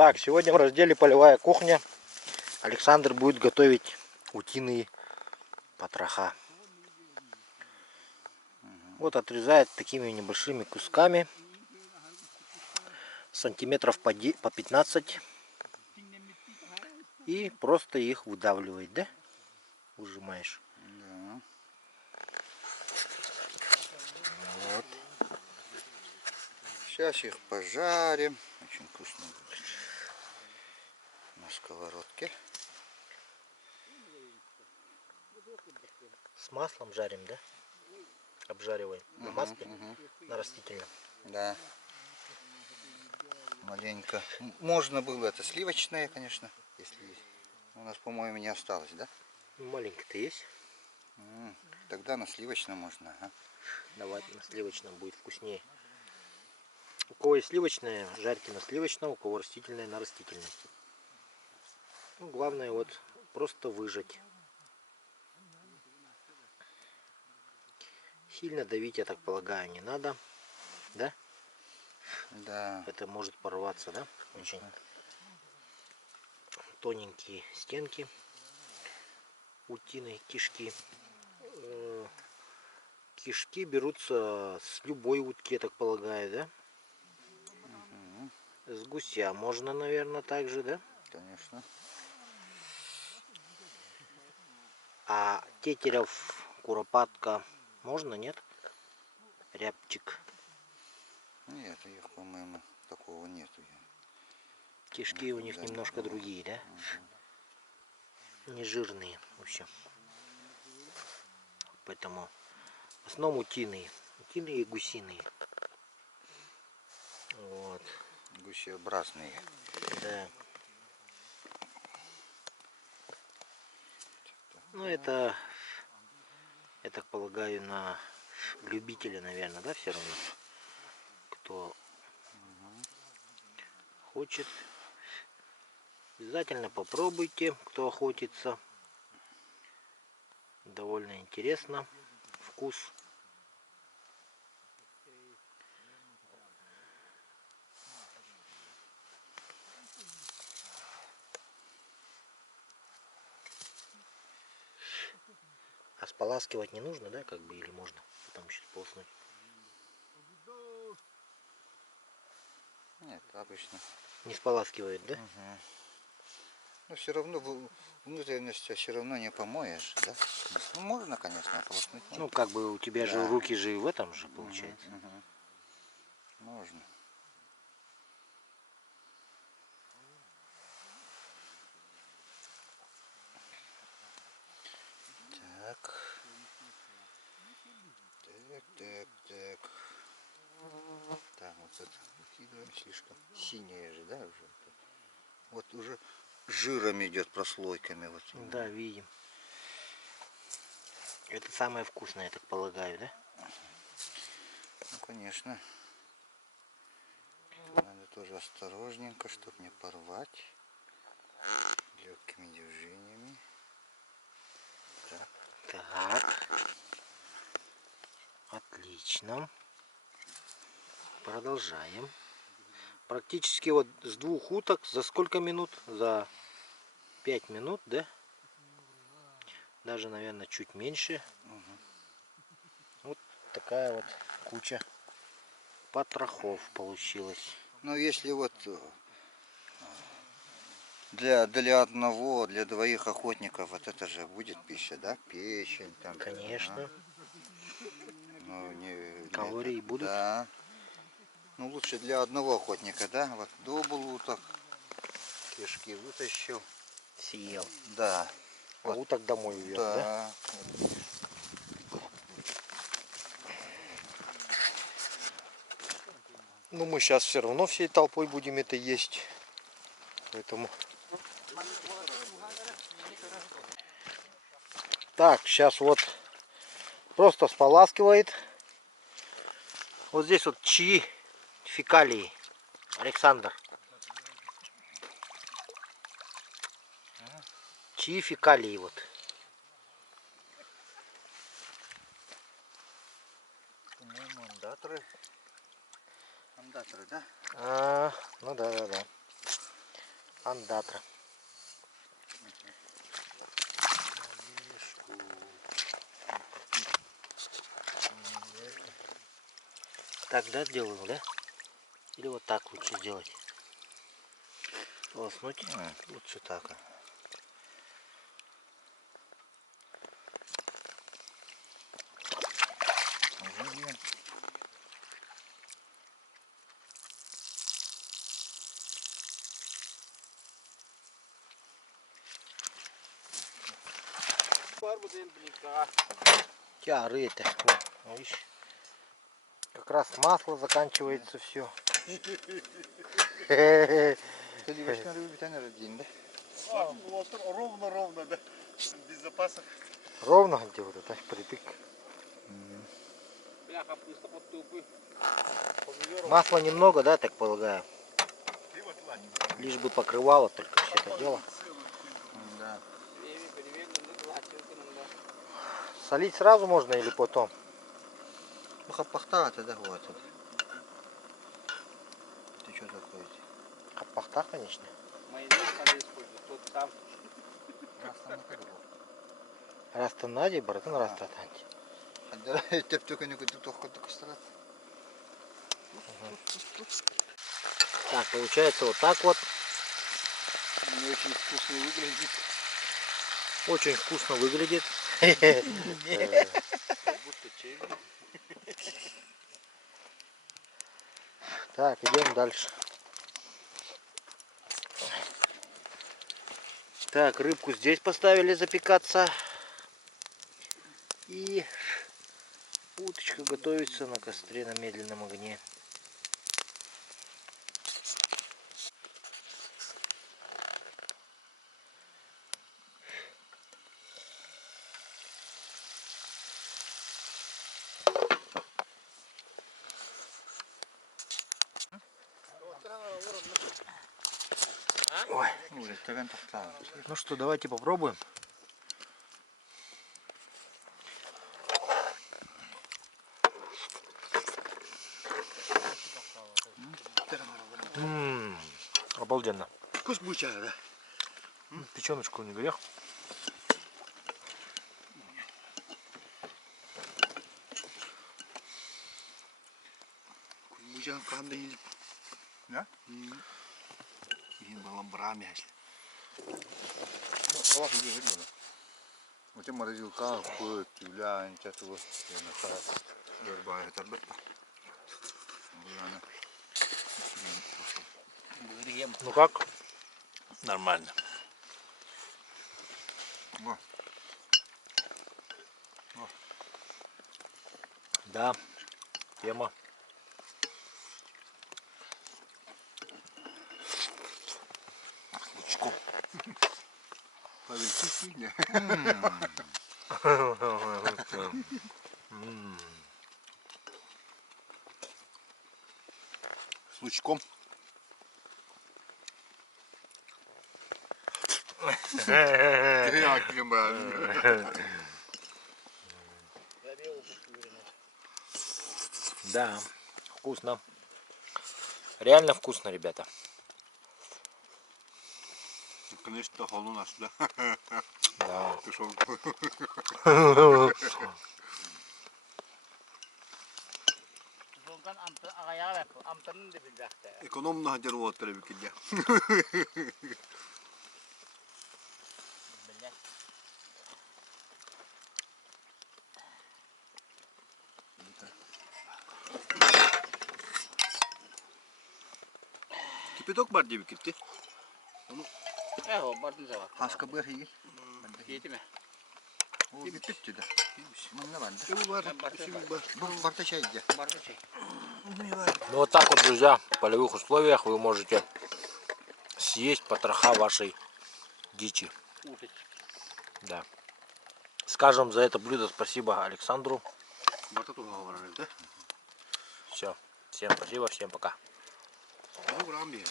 Так, сегодня в разделе полевая кухня Александр будет готовить утиные потроха. Вот отрезает такими небольшими кусками, сантиметров по 15, и просто их выдавливает, да? Выжимаешь. Да. Вот. Сейчас их пожарим. Очень вкусно будет на сковородке. С маслом жарим, да? Обжариваем на масле, на растительном. Да. Маленько. Можно было это сливочное, конечно, если есть. У нас, по-моему, не осталось, да? Маленький-то есть. Тогда на сливочном можно. Ага. Давай на сливочном, будет вкуснее. У кого есть сливочное, жарьте на сливочном, у кого растительное, на растительном. Ну, главное вот просто выжать. Сильно давить, я так полагаю, не надо, да? Да. Это может порваться, да? Очень тоненькие стенки утиной кишки. Кишки берутся с любой утки, я так полагаю, да? С гуся можно, наверное, также, да? Конечно. А тетерев, куропатка можно, нет? Рябчик. Нет, их, по-моему, такого нету. Кишки у них немножко другие, да? Не жирные вообще. Поэтому в основном утиные. Утиные и гусиные. Вот. Гусеобразные. Да. Ну это, я так полагаю, на любителя, наверное, да, все равно. Кто хочет. Обязательно попробуйте, кто охотится. Довольно интересно. Вкус. А споласкивать не нужно, да, как бы, или можно потом еще сполоснуть? Нет, обычно. Не споласкивает, да? Но все равно внутренности все равно не помоешь, да? Ну, можно, конечно, полоснуть. Ну, как бы у тебя же руки же в этом же, получается. Можно. Так. Так. Так, вот это выкидываем слишком. Синее же, да, уже? Вот уже жиром идет прослойками. Вот. Да, видим. Это самое вкусное, я так полагаю, да? Ну, конечно. Надо тоже осторожненько, чтобы не порвать. Легкими движениями. Так. Так. Отлично. Продолжаем. Практически вот с 2 уток за сколько минут? За 5 минут, да? Даже, наверное, чуть меньше. Вот такая вот куча потрохов получилась. Ну, если вот для одного, для двоих охотников вот это же будет пища, да? Печень там. Конечно. Ну, Калории это, будут. да. Ну, лучше для одного охотника, да? Вот добыл уток, кишки вытащил. Съел. Да. А Вот. уток домой увез, да? Да. Ну, мы сейчас все равно всей толпой будем это есть. Поэтому... Так, сейчас вот просто споласкивает. Вот здесь вот чьи фекалии, Александр? Чьи фекалии вот? По-моему, андатры. Андатры, да? Ну да. Андатра. Так, да, делаю, да? Или вот так лучше сделать? Полоснуть? Лучше так. Тяры это. Вот, видишь? Как раз масло заканчивается все. Сливочный рыбы bir tane родин, да? Ровно, да. Без запасов. Ровно где вот это притык. Масла немного, да, так полагаю. Лишь бы покрывало только все это дело. Да. Солить сразу можно или потом? Пахта тогда хватит. Ты что такое? Капахта, конечно. Майонез надо использовать. Тот сам. Раста нади, братан, раста танти. Теп только не куда только стараться. Так, получается вот так вот. Не очень вкусно выглядит. Очень вкусно выглядит. Как будто черви. Так, идем дальше. Так, рыбку здесь поставили запекаться. И уточка готовится на костре на медленном огне. Ой. Ну что, давайте попробуем. Обалденно. Вкус бычара, да? Печеночку не грех. Вкус бычара, правда, есть. Да? И баламбрами, если. Ну, Allah biliyor değil mi? Macam maravilhoso, foi, tülya, ençet bu, yani saat, berbahane terbet. Ну как? Нормально. Да, тема. Лучком. Повелки сильно. С лучком. Да, вкусно. Реально вкусно, ребята. Конечно, холу наш, да? Да. Тушенку. Ekonomla hacer o otra bir kere. Кипяток бар diye bir gitti. Haska bir iyi. O bitti de. Bunun var. Bu var. Bu var da şey ya. Ну вот так вот, друзья, в полевых условиях вы можете съесть потроха вашей дичи. Да. Скажем за это блюдо спасибо Александру. Все. Всем спасибо, всем пока. Bu buram bir.